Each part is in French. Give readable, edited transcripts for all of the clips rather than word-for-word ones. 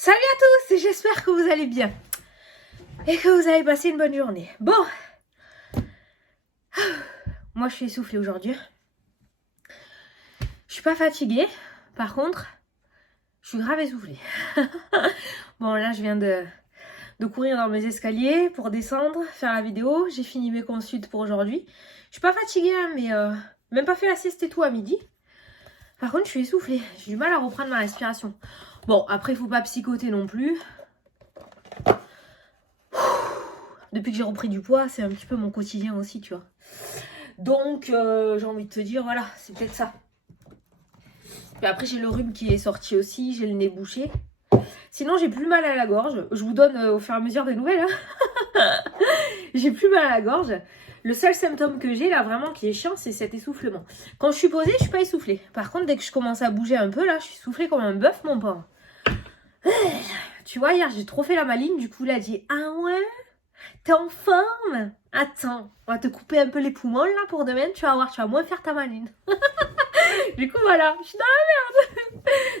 Salut à tous et j'espère que vous allez bien et que vous avez passé une bonne journée. Bon, moi je suis essoufflée aujourd'hui. Je suis pas fatiguée, par contre, je suis grave essoufflée. Bon, là je viens de courir dans mes escaliers pour descendre, faire la vidéo. J'ai fini mes consultes pour aujourd'hui. Je suis pas fatiguée, hein, mais même pas fait la sieste et tout à midi. Par contre, je suis essoufflée. J'ai du mal à reprendre ma respiration. Bon, après, il faut pas psychoter non plus. Depuis que j'ai repris du poids, c'est un petit peu mon quotidien aussi, tu vois. Donc, j'ai envie de te dire, voilà, c'est peut-être ça. Et après, j'ai le rhume qui est sorti aussi, j'ai le nez bouché. Sinon, j'ai plus mal à la gorge. Je vous donne au fur et à mesure des nouvelles. Hein. J'ai plus mal à la gorge. Le seul symptôme que j'ai là, vraiment, qui est chiant, c'est cet essoufflement. Quand je suis posée, je suis pas essoufflée. Par contre, dès que je commence à bouger un peu, là, je suis essoufflée comme un bœuf, mon pauvre. Tu vois, hier, j'ai trop fait la maline. Du coup, il a dit, ah ouais, t'es en forme? Attends, on va te couper un peu les poumons là pour demain, tu vas voir, tu vas moins faire ta maline. Du coup, voilà, je suis dans la merde.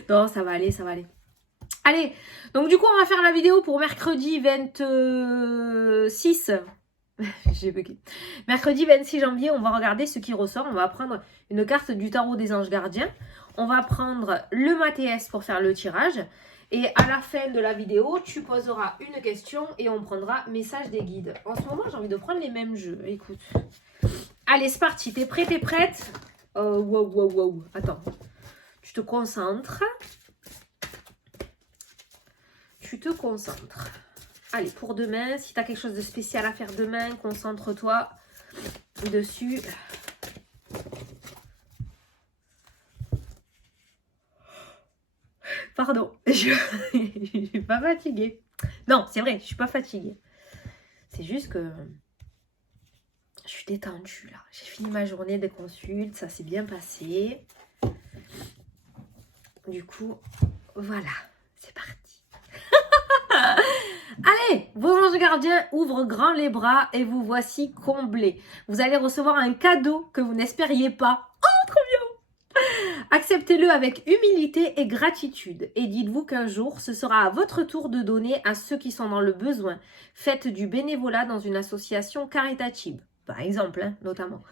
Non, ça va aller, ça va aller. Allez, donc du coup, on va faire la vidéo pour mercredi 26. J'ai bugué. Mercredi 26 janvier, on va regarder ce qui ressort. On va prendre une carte du tarot des anges gardiens. On va prendre le Mathéès pour faire le tirage. Et à la fin de la vidéo, tu poseras une question et on prendra message des guides. En ce moment, j'ai envie de prendre les mêmes jeux. Écoute. Allez, c'est parti. T'es prêt, t'es prête? Wow. Attends. Tu te concentres. Tu te concentres. Allez, pour demain, si tu as quelque chose de spécial à faire demain, concentre-toi dessus. Pardon, je suis pas fatiguée. Non, c'est vrai, je suis pas fatiguée. C'est juste que je suis détendue là. J'ai fini ma journée de consulte, ça s'est bien passé. Du coup, voilà, c'est parti. Allez, vos anges gardiens ouvrent grand les bras et vous voici comblés. Vous allez recevoir un cadeau que vous n'espériez pas. Oh, trop bien! Acceptez-le avec humilité et gratitude et dites-vous qu'un jour, ce sera à votre tour de donner à ceux qui sont dans le besoin. Faites du bénévolat dans une association caritative, par exemple, hein, notamment.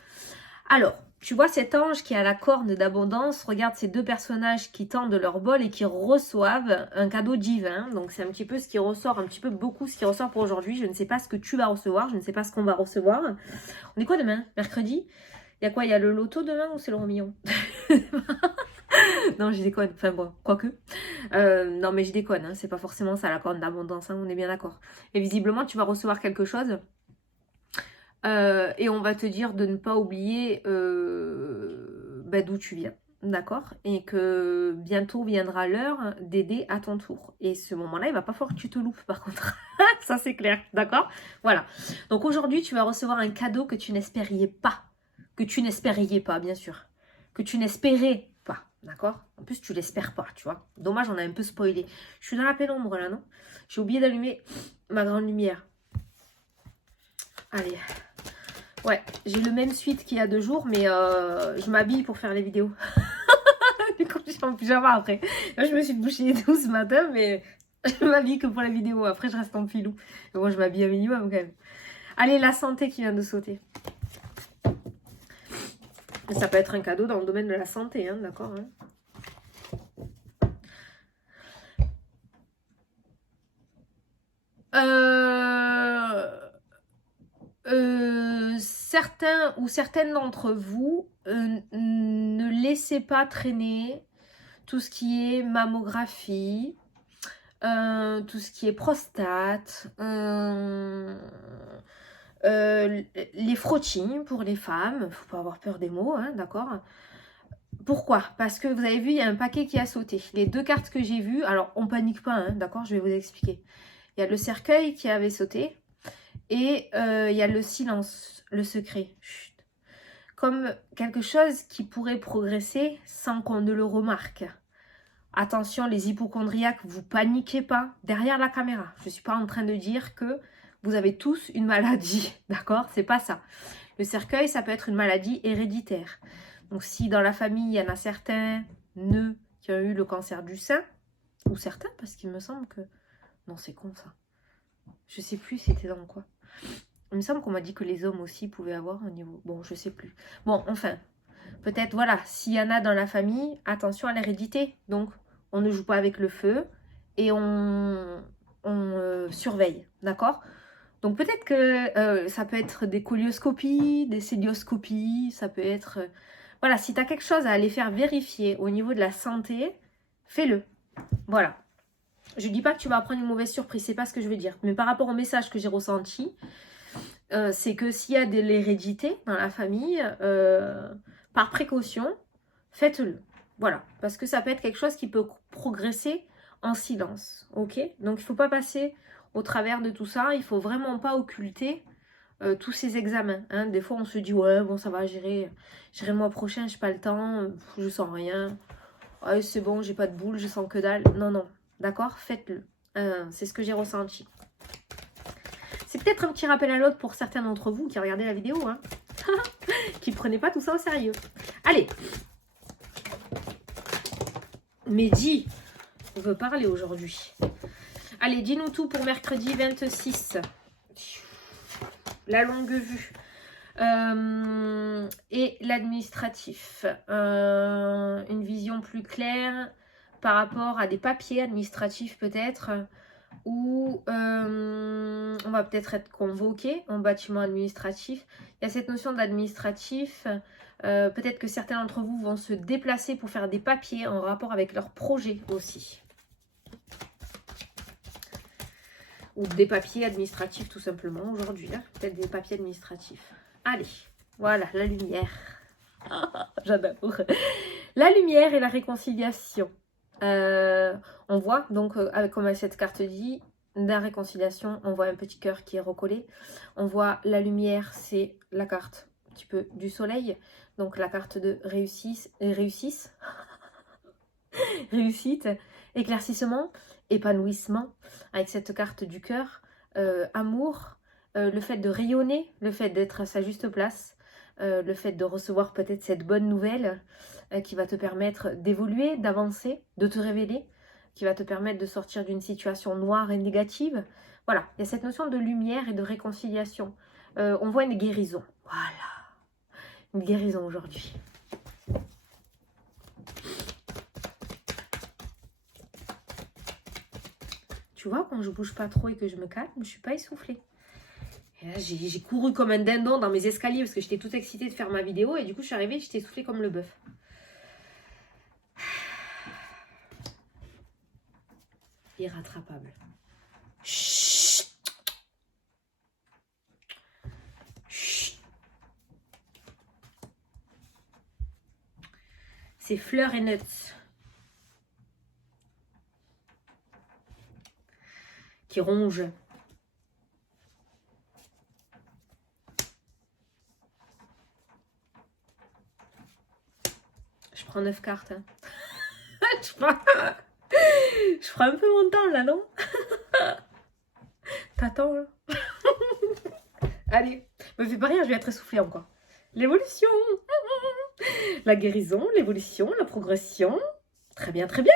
Alors, tu vois cet ange qui a la corne d'abondance, regarde ces deux personnages qui tendent leur bol et qui reçoivent un cadeau divin. Donc c'est un petit peu ce qui ressort, un petit peu beaucoup ce qui ressort pour aujourd'hui. Je ne sais pas ce que tu vas recevoir, je ne sais pas ce qu'on va recevoir. On est quoi demain? Mercredi? Il y a quoi? Il y a le loto demain ou c'est le million? Non, je déconne. Enfin bon, quoique. Non, mais je déconne. Hein. C'est pas forcément ça la corne d'abondance. Hein. On est bien d'accord. Et visiblement, tu vas recevoir quelque chose. Et on va te dire de ne pas oublier d'où tu viens. D'accord? Et que bientôt viendra l'heure d'aider à ton tour. Et ce moment-là, il va pas falloir que tu te loupes par contre. Ça, c'est clair. D'accord? Voilà. Donc aujourd'hui, tu vas recevoir un cadeau que tu n'espériez pas. Que tu n'espériez pas, bien sûr. Que tu n'espérais pas. D'accord? En plus, tu l'espères pas, tu vois. Dommage, on a un peu spoilé. Je suis dans la pénombre là, non? J'ai oublié d'allumer ma grande lumière. Allez. Ouais, j'ai le même suite qu'il y a 2 jours, mais je m'habille pour faire les vidéos. Du coup, je suis en pyjama après. Là, je me suis bouchée les doigts ce matin, mais je m'habille que pour la vidéo. Après, je reste en filou. Mais moi, je m'habille un minimum quand même. Allez, la santé qui vient de sauter. Ça peut être un cadeau dans le domaine de la santé, hein, d'accord, hein. Certains ou certaines d'entre vous ne laissez pas traîner tout ce qui est mammographie, tout ce qui est prostate, les frottings pour les femmes, faut pas avoir peur des mots, hein, d'accord? Pourquoi? Parce que vous avez vu, il y a un paquet qui a sauté. Les 2 cartes que j'ai vues, alors on panique pas, hein, d'accord? Je vais vous expliquer. Il y a le cercueil qui avait sauté et il y a le silence, le secret. Chut. Comme quelque chose qui pourrait progresser sans qu'on ne le remarque. Attention, les hypochondriaques, vous paniquez pas derrière la caméra. Je ne suis pas en train de dire que vous avez tous une maladie, d'accord? C'est pas ça. Le cercueil, ça peut être une maladie héréditaire. Donc, si dans la famille, il y en a certains nœuds qui ont eu le cancer du sein, Ou certains, parce qu'il me semble que... Non, c'est con ça. Je sais plus c'était dans quoi. Il me semble qu'on m'a dit que les hommes aussi pouvaient avoir un niveau... Bon, je sais plus. Bon, enfin, peut-être, voilà, s'il y en a dans la famille, attention à l'hérédité. Donc, on ne joue pas avec le feu et on surveille, d'accord? Donc, peut-être que ça peut être des colioscopies, des célioscopies, ça peut être... voilà, si tu as quelque chose à aller faire vérifier au niveau de la santé, fais-le. Voilà. Je dis pas que tu vas prendre une mauvaise surprise, c'est pas ce que je veux dire. Mais par rapport au message que j'ai ressenti, c'est que s'il y a de l'hérédité dans la famille, par précaution, faites-le. Voilà, parce que ça peut être quelque chose qui peut progresser en silence, ok? Donc il ne faut pas passer au travers de tout ça, il ne faut vraiment pas occulter tous ces examens. Hein. Des fois on se dit, ouais, bon ça va, j'irai le mois prochain, j'ai pas le temps, je sens rien. Ouais, c'est bon, j'ai pas de boule, je sens que dalle. Non, non, d'accord? Faites-le. C'est ce que j'ai ressenti. C'est peut-être un petit rappel à l'autre pour certains d'entre vous qui regardaient la vidéo, hein, qui ne prenaient pas tout ça au sérieux. Allez. Mehdi veut parler aujourd'hui. Allez, dis-nous tout pour mercredi 26. La longue vue. Et l'administratif. Une vision plus claire par rapport à des papiers administratifs peut-être, où on va peut-être être convoqué en bâtiment administratif. Il y a cette notion d'administratif. Peut-être que certains d'entre vous vont se déplacer pour faire des papiers en rapport avec leur projet aussi. Ou des papiers administratifs tout simplement aujourd'hui. Hein. Peut-être des papiers administratifs. Allez, voilà, la lumière. J'adore. La lumière et la réconciliation. On voit, donc, comme cette carte dit, la réconciliation, on voit un petit cœur qui est recollé. On voit la lumière, c'est la carte un petit peu du soleil. Donc, la carte de réussite, éclaircissement, épanouissement, avec cette carte du cœur, amour, le fait de rayonner, le fait d'être à sa juste place, le fait de recevoir peut-être cette bonne nouvelle qui va te permettre d'évoluer, d'avancer, de te révéler, qui va te permettre de sortir d'une situation noire et négative. Voilà, il y a cette notion de lumière et de réconciliation. On voit une guérison. Voilà, une guérison aujourd'hui. Tu vois, quand je bouge pas trop et que je me calme, je suis pas essoufflée. Et là, j'ai couru comme un dindon dans mes escaliers parce que j'étais toute excitée de faire ma vidéo. Et du coup, je suis arrivée, j'étais essoufflée comme le bœuf. Irrattrapable. Chut. Chut. C'est fleurs et nuts qui rongent. Je prends 9 cartes. Hein. je prends un peu mon temps là, non? T'attends là. Allez, me fais pas rire, je vais être essoufflée encore. L'évolution. La guérison, l'évolution, la progression. Très bien, très bien.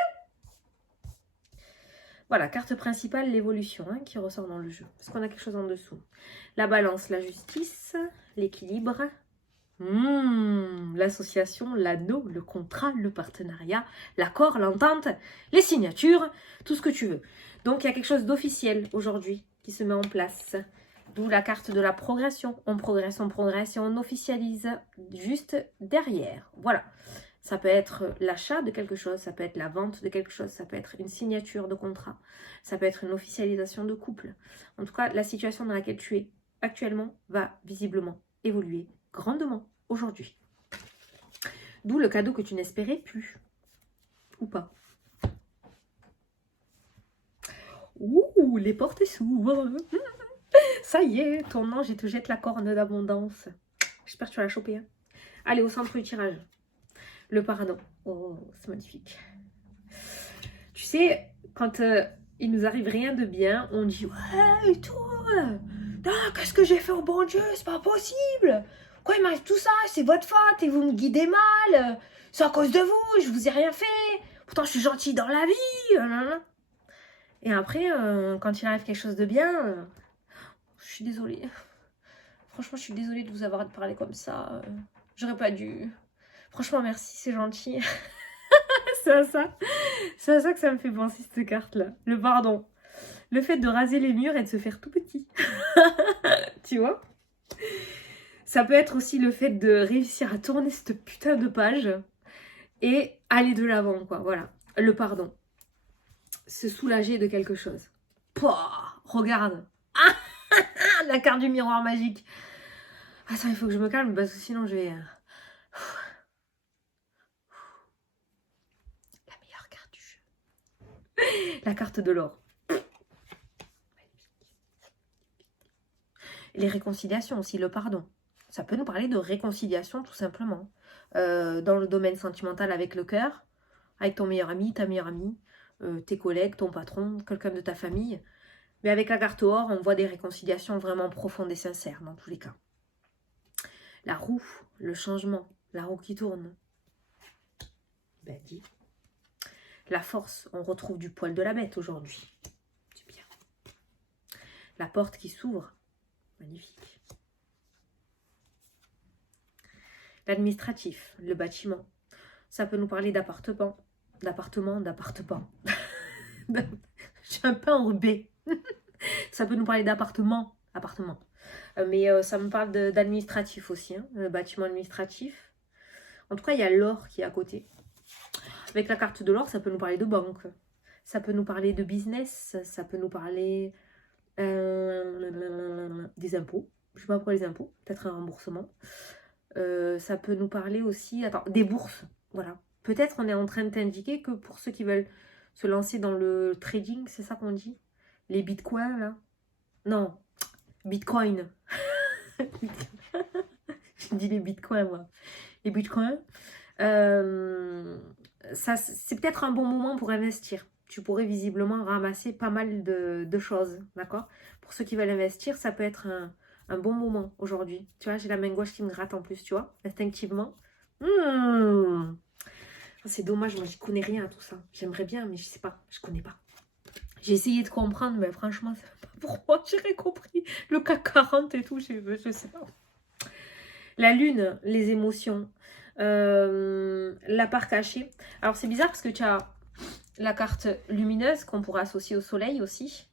Voilà, carte principale, l'évolution hein, qui ressort dans le jeu. Parce qu'on a quelque chose en dessous. La balance, la justice, l'équilibre. L'association, l'anneau, le contrat, le partenariat, l'accord, l'entente, les signatures, tout ce que tu veux. Donc, il y a quelque chose d'officiel aujourd'hui qui se met en place. D'où la carte de la progression. On progresse et on officialise juste derrière. Voilà. Ça peut être l'achat de quelque chose, ça peut être la vente de quelque chose, ça peut être une signature de contrat, ça peut être une officialisation de couple. En tout cas, la situation dans laquelle tu es actuellement va visiblement évoluer grandement aujourd'hui. D'où le cadeau que tu n'espérais plus. Ou pas. Ouh, les portes s'ouvrent. Ça y est, ton ange, il te jette la corne d'abondance. J'espère que tu vas la choper. Hein. Allez, au centre du tirage. Le pardon. Oh, c'est magnifique. Tu sais, quand il nous arrive rien de bien, on dit « Ouais, et tout, qu'est-ce que j'ai fait au bon Dieu? C'est pas possible. Quoi, il m'arrive tout ça? C'est votre faute et vous me guidez mal. C'est à cause de vous, je vous ai rien fait. Pourtant, je suis gentille dans la vie. Nanana. Et après, quand il arrive quelque chose de bien, je suis désolée. Franchement, je suis désolée de vous avoir parlé comme ça. J'aurais pas dû. Franchement, merci, c'est gentil. C'est à ça. C'est à ça que ça me fait penser, cette carte-là. Le pardon. Le fait de raser les murs et de se faire tout petit. Tu vois? Ça peut être aussi le fait de réussir à tourner cette putain de page et aller de l'avant, quoi. Voilà. Le pardon. Se soulager de quelque chose. Pouah, regarde. Ah, la carte du miroir magique. Attends, il faut que je me calme parce que sinon je vais... La meilleure carte du jeu. La carte de l'or. Les réconciliations aussi, le pardon. Ça peut nous parler de réconciliation tout simplement. Dans le domaine sentimental avec le cœur, avec ton meilleur ami, ta meilleure amie, tes collègues, ton patron, quelqu'un de ta famille. Mais avec la carte or, on voit des réconciliations vraiment profondes et sincères dans tous les cas. La roue, le changement, la roue qui tourne. Ben dis. La force, on retrouve du poil de la bête aujourd'hui. C'est bien. La porte qui s'ouvre. Magnifique. L'administratif, le bâtiment. Ça peut nous parler d'appartement. D'appartement. Je suis un peu enrobée. Ça peut nous parler d'appartement. Mais ça me parle d'administratif aussi. Hein, le bâtiment administratif. En tout cas, il y a l'or qui est à côté. Avec la carte de l'or, ça peut nous parler de banque. Ça peut nous parler de business. Ça peut nous parler des impôts. Je ne sais pas pourquoi les impôts. Peut-être un remboursement. Ça peut nous parler aussi... Attends, des bourses. Voilà. Peut-être on est en train de t'indiquer que pour ceux qui veulent se lancer dans le trading, c'est ça qu'on dit? Les bitcoins, là? Non. Bitcoin. Je dis les bitcoins, moi. Les bitcoins. Ça, c'est peut-être un bon moment pour investir. Tu pourrais visiblement ramasser pas mal de choses, d'accord? Pour ceux qui veulent investir, ça peut être un bon moment aujourd'hui. Tu vois, j'ai la main gauche qui me gratte en plus, tu vois, instinctivement. C'est dommage, moi, j'y connais rien à tout ça. J'aimerais bien, mais je sais pas, je connais pas. J'ai essayé de comprendre, mais franchement, c'est pas pour moi. J'ai rien compris. Le CAC 40 et tout, je sais pas. La lune, les émotions. La part cachée. Alors, c'est bizarre parce que tu as la carte lumineuse qu'on pourrait associer au soleil aussi.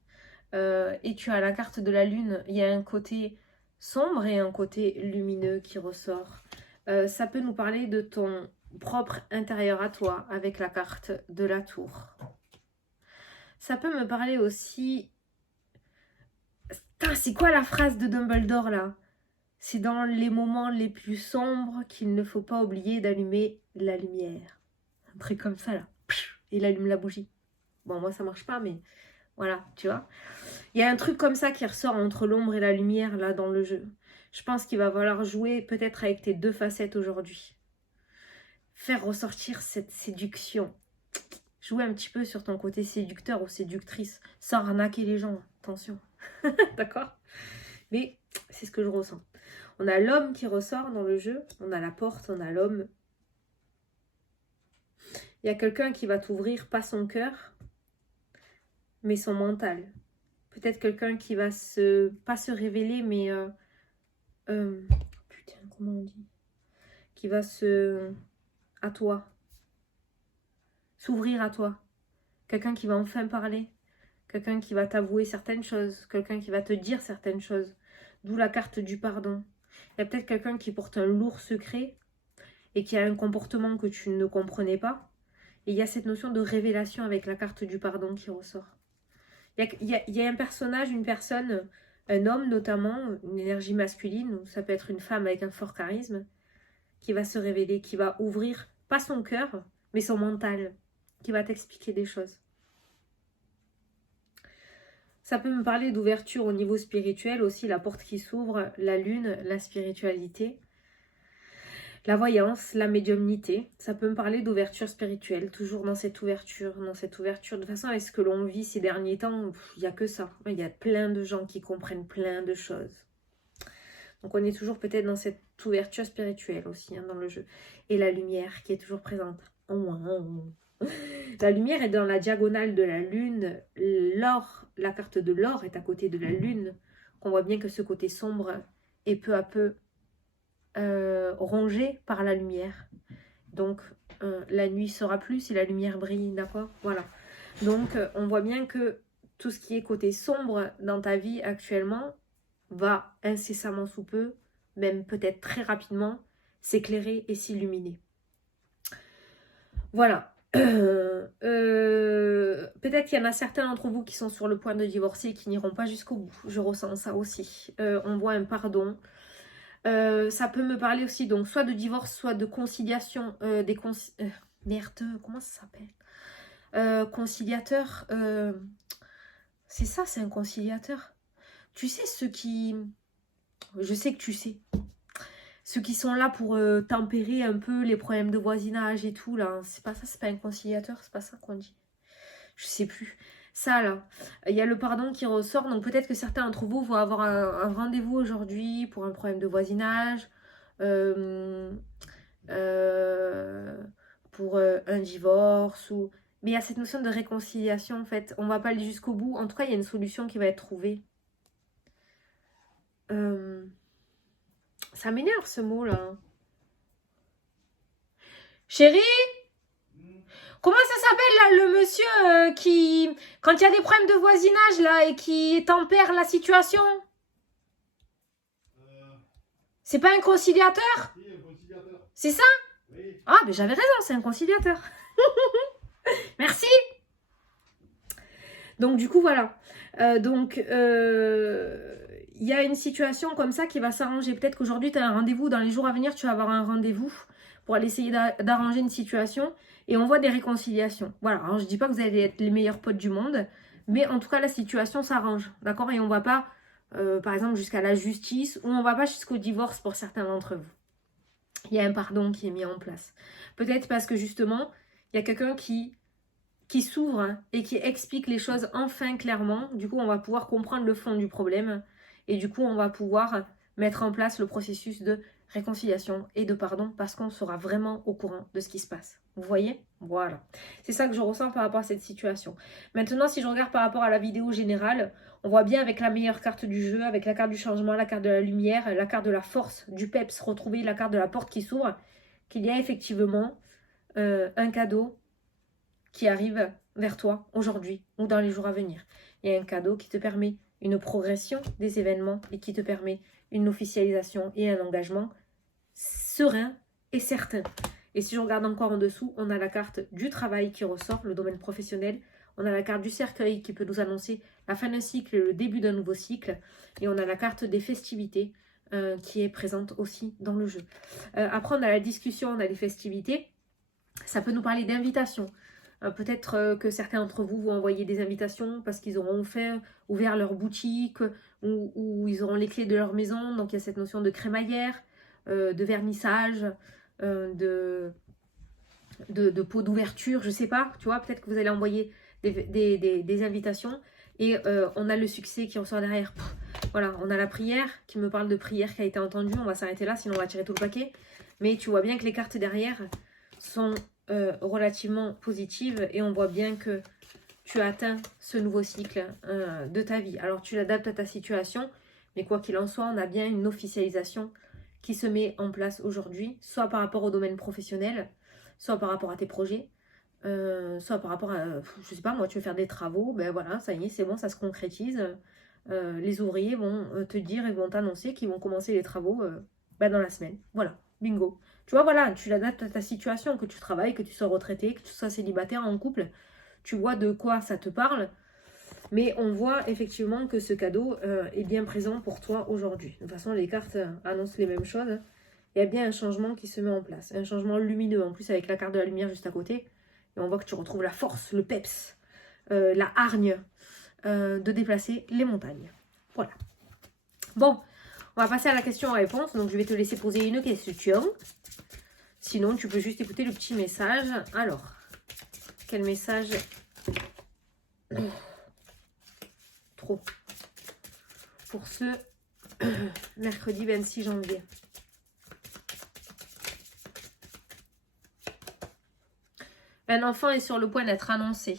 Et tu as la carte de la lune. Il y a un côté sombre et un côté lumineux qui ressort. Ça peut nous parler de ton propre intérieur à toi avec la carte de la tour. Ça peut me parler aussi... C'est quoi la phrase de Dumbledore là? C'est dans les moments les plus sombres qu'il ne faut pas oublier d'allumer la lumière. Un truc comme ça là. Et il allume la bougie. Bon, moi ça marche pas, mais voilà, tu vois. Il y a un truc comme ça qui ressort entre l'ombre et la lumière là dans le jeu. Je pense qu'il va falloir jouer peut-être avec tes deux facettes aujourd'hui. Faire ressortir cette séduction. Jouer un petit peu sur ton côté séducteur ou séductrice sans arnaquer les gens. Attention. D'accord? Mais c'est ce que je ressens. On a l'homme qui ressort dans le jeu. On a la porte, on a l'homme. Il y a quelqu'un qui va t'ouvrir, pas son cœur, mais son mental. Peut-être quelqu'un qui va pas se révéler, mais... putain, comment on dit? Qui va à toi. S'ouvrir à toi. Quelqu'un qui va enfin parler. Quelqu'un qui va t'avouer certaines choses. Quelqu'un qui va te dire certaines choses. D'où la carte du pardon. Il y a peut-être quelqu'un qui porte un lourd secret et qui a un comportement que tu ne comprenais pas. Et il y a cette notion de révélation avec la carte du pardon qui ressort. Il y a un personnage, une personne, un homme notamment, une énergie masculine, ou ça peut être une femme avec un fort charisme, qui va se révéler, qui va ouvrir, pas son cœur, mais son mental, qui va t'expliquer des choses. Ça peut me parler d'ouverture au niveau spirituel aussi, la porte qui s'ouvre, la lune, la spiritualité, la voyance, la médiumnité. Ça peut me parler d'ouverture spirituelle, toujours dans cette ouverture. De toute façon, avec ce que l'on vit ces derniers temps, il n'y a que ça. Il y a plein de gens qui comprennent plein de choses. Donc on est toujours peut-être dans cette ouverture spirituelle aussi, hein, dans le jeu. Et la lumière qui est toujours présente. La lumière est dans la diagonale de la lune. L'or, la carte de l'or est à côté de la lune. On voit bien que ce côté sombre est peu à peu rongé par la lumière. Donc, la nuit sera plus si la lumière brille, d'accord? Voilà. Donc, on voit bien que tout ce qui est côté sombre dans ta vie actuellement va incessamment sous peu, même peut-être très rapidement, s'éclairer et s'illuminer. Voilà. Peut-être qu'il y en a certains d'entre vous qui sont sur le point de divorcer et qui n'iront pas jusqu'au bout. Je ressens ça aussi. On voit un pardon. Ça peut me parler aussi donc soit de divorce, soit de conciliation. Merde, comment ça s'appelle? Conciliateur. C'est ça, c'est un conciliateur. Tu sais, ceux qui... Je sais que tu sais. Ceux qui sont là pour tempérer un peu les problèmes de voisinage et tout, là. C'est pas ça, c'est pas un conciliateur, c'est pas ça qu'on dit. Je sais plus. Ça, là. Il y a le pardon qui ressort, donc peut-être que certains d'entre vous vont avoir un rendez-vous aujourd'hui pour un problème de voisinage, pour un divorce, ou... Mais il y a cette notion de réconciliation, en fait. On va pas aller jusqu'au bout. En tout cas, il y a une solution qui va être trouvée. Ça m'énerve, ce mot-là. Chérie, comment ça s'appelle là, le monsieur qui, quand il y a des problèmes de voisinage là et qui tempère la situation? C'est pas un conciliateur? Oui, un conciliateur. C'est ça? Oui. Ah, mais j'avais raison, c'est un conciliateur. Merci. Donc du coup, voilà. Il y a une situation comme ça qui va s'arranger. Peut-être qu'aujourd'hui, tu as un rendez-vous. Dans les jours à venir, tu vas avoir un rendez-vous pour aller essayer d'arranger une situation. Et on voit des réconciliations. Voilà. Alors, je dis pas que vous allez être les meilleurs potes du monde. Mais en tout cas, la situation s'arrange. D'accord? Et on va pas, par exemple, jusqu'à la justice. Ou on va pas jusqu'au divorce pour certains d'entre vous. Il y a un pardon qui est mis en place. Peut-être parce que justement, il y a quelqu'un qui s'ouvre et qui explique les choses enfin clairement. Du coup, on va pouvoir comprendre le fond du problème et du coup, on va pouvoir mettre en place le processus de réconciliation et de pardon parce qu'on sera vraiment au courant de ce qui se passe. Vous voyez? Voilà. C'est ça que je ressens par rapport à cette situation. Maintenant, si je regarde par rapport à la vidéo générale, on voit bien avec la meilleure carte du jeu, avec la carte du changement, la carte de la lumière, la carte de la force, du peps retrouvé, la carte de la porte qui s'ouvre, qu'il y a effectivement un cadeau qui arrive vers toi aujourd'hui ou dans les jours à venir. Il y a un cadeau qui te permet une progression des événements et qui te permet une officialisation et un engagement serein et certain. Et si je regarde encore en dessous, on a la carte du travail qui ressort, le domaine professionnel. On a la carte du cercueil qui peut nous annoncer la fin d'un cycle et le début d'un nouveau cycle. Et on a la carte des festivités qui est présente aussi dans le jeu. Après, on a la discussion, on a les festivités. Ça peut nous parler d'invitation. Peut-être que certains d'entre vous vont envoyer des invitations parce qu'ils auront ouvert leur boutique ou ils auront les clés de leur maison. Donc il y a cette notion de crémaillère, de vernissage, de pot d'ouverture, je sais pas. Tu vois, peut-être que vous allez envoyer des invitations et on a le succès qui ressort derrière. Voilà, on a la prière qui me parle de prière qui a été entendue. On va s'arrêter là, sinon on va tirer tout le paquet. Mais tu vois bien que les cartes derrière sont relativement positive et on voit bien que tu as atteint ce nouveau cycle de ta vie. Alors tu l'adaptes à ta situation, mais quoi qu'il en soit, on a bien une officialisation qui se met en place aujourd'hui, soit par rapport au domaine professionnel, soit par rapport à tes projets, soit par rapport à, je sais pas, moi tu veux faire des travaux, ben voilà, ça y est, c'est bon, ça se concrétise. Les ouvriers vont te dire et vont t'annoncer qu'ils vont commencer les travaux dans la semaine. Voilà, bingo. Tu vois, voilà, tu l'adaptes à ta situation, que tu travailles, que tu sois retraité, que tu sois célibataire, en couple. Tu vois de quoi ça te parle. Mais on voit effectivement que ce cadeau est bien présent pour toi aujourd'hui. De toute façon, les cartes annoncent les mêmes choses. Il y a bien un changement qui se met en place. Un changement lumineux, en plus avec la carte de la lumière juste à côté. Et on voit que tu retrouves la force, le peps, la hargne de déplacer les montagnes. Voilà. Bon, on va passer à la question-réponse. Donc, je vais te laisser poser une question. Sinon, tu peux juste écouter le petit message. Alors, quel message? Trop. Pour ce mercredi 26 janvier. Un enfant est sur le point d'être annoncé.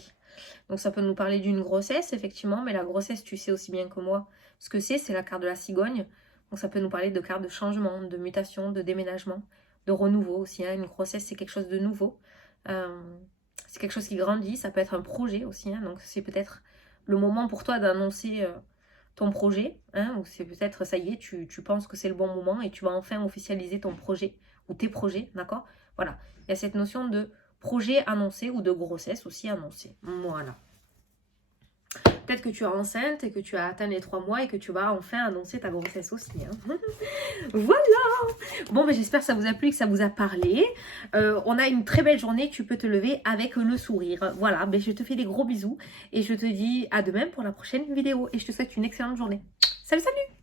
Donc ça peut nous parler d'une grossesse, effectivement, mais la grossesse, tu sais aussi bien que moi ce que c'est la carte de la cigogne. Donc ça peut nous parler de carte de changement, de mutation, de déménagement, de renouveau aussi. Hein. Une grossesse, c'est quelque chose de nouveau. C'est quelque chose qui grandit, ça peut être un projet aussi. Hein. Donc c'est peut-être le moment pour toi d'annoncer ton projet. Hein, ou c'est peut-être, ça y est, tu penses que c'est le bon moment et tu vas enfin officialiser ton projet ou tes projets, d'accord? Voilà, il y a cette notion de projet annoncé ou de grossesse aussi annoncée. Voilà. Peut-être que tu es enceinte et que tu as atteint les 3 mois et que tu vas enfin annoncer ta grossesse aussi. Hein. Voilà. Bon, ben, j'espère que ça vous a plu, que ça vous a parlé. On a une très belle journée. Tu peux te lever avec le sourire. Voilà, ben, je te fais des gros bisous et je te dis à demain pour la prochaine vidéo. Et je te souhaite une excellente journée. Salut, salut!